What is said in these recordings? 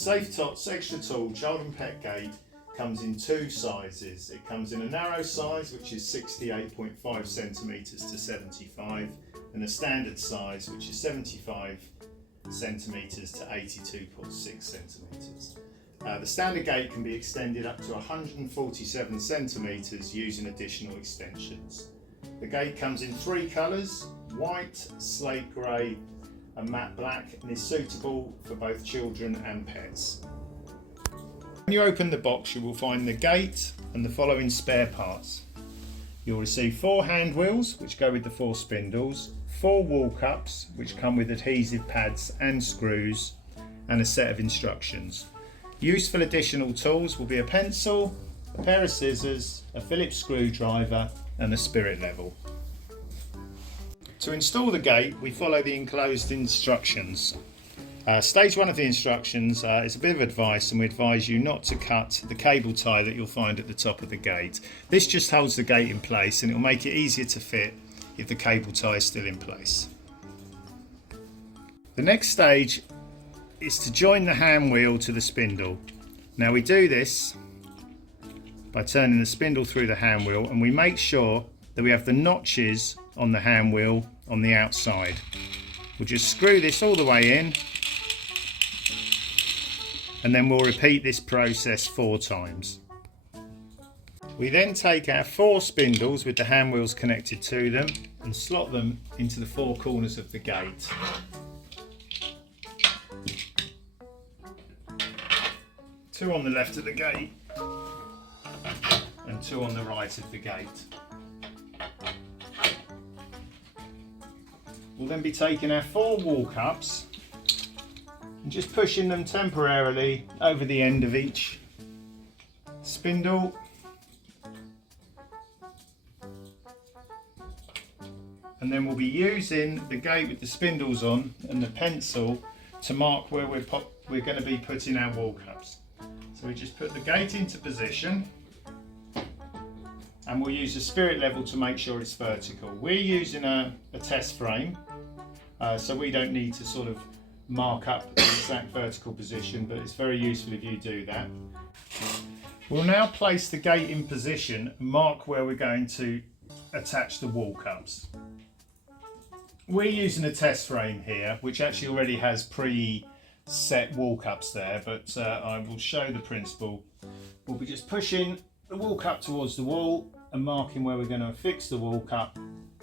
Safetots extra tall child and pet gate comes in two sizes. It comes in a narrow size, which is 68.5 centimetres to 75, and a standard size, which is 75 centimetres to 82.6 centimetres. The standard gate can be extended up to 147 centimetres using additional extensions. The gate comes in three colours: white, slate grey and matte black, and is suitable for both children and pets. When you open the box, you will find the gate and the following spare parts. You'll receive 4 hand wheels which go with the 4 spindles, 4 wall cups which come with adhesive pads and screws, and a set of instructions. Useful additional tools will be a pencil, a pair of scissors, a Phillips screwdriver and a spirit level. To install the gate, we follow the enclosed instructions. Stage 1 of the instructions is a bit of advice, and we advise you not to cut the cable tie that you'll find at the top of the gate. This just holds the gate in place and it will make it easier to fit if the cable tie is still in place. The next stage is to join the hand wheel to the spindle. Now we do this by turning the spindle through the hand wheel, and we make sure that we have the notches on the hand wheel on the outside. We'll just screw this all the way in, and then we'll repeat this process 4 times. We then take our 4 spindles with the hand wheels connected to them and slot them into the 4 corners of the gate. Two on the left of the gate and 2 on the right of the gate. We'll then be taking our 4 wall cups and just pushing them temporarily over the end of each spindle. And then we'll be using the gate with the spindles on and the pencil to mark where we're going to be putting our wall cups. So we just put the gate into position, and we'll use the spirit level to make sure it's vertical. We're using a test frame, so we don't need to sort of mark up the exact vertical position, but it's very useful if you do that. We'll now place the gate in position and mark where we're going to attach the wall cups. We're using a test frame here, which actually already has pre-set wall cups there, but I will show the principle. We'll be just pushing the wall cup towards the wall and marking where we're going to affix the wall cup,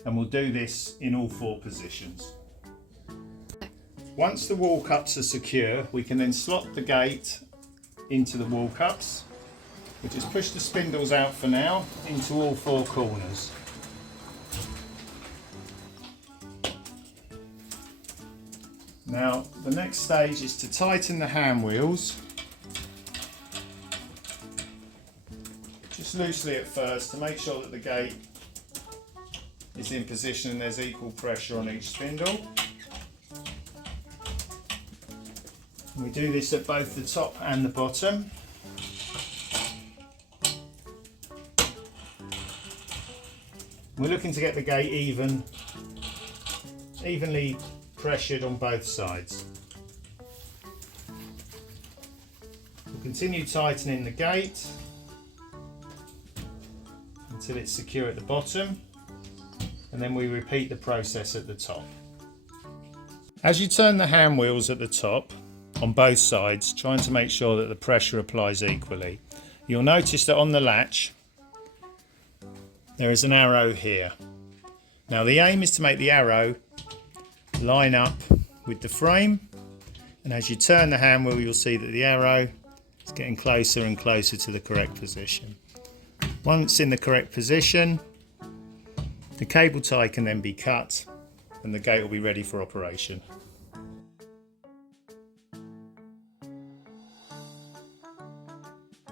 and we'll do this in all 4 positions. Once the wall cups are secure, we can then slot the gate into the wall cups. We'll just push the spindles out for now into all 4 corners. Now the next stage is to tighten the hand wheels, just loosely at first, to make sure that the gate is in position and there's equal pressure on each spindle. And we do this at both the top and the bottom. We're looking to get the gate evenly pressured on both sides. We'll continue tightening the gate until it's secure at the bottom, and then we repeat the process at the top. As you turn the hand wheels at the top on both sides, trying to make sure that the pressure applies equally, you'll notice that on the latch there is an arrow here. Now the aim is to make the arrow line up with the frame, and as you turn the hand wheel, you'll see that the arrow is getting closer and closer to the correct position. Once in the correct position, the cable tie can then be cut and the gate will be ready for operation.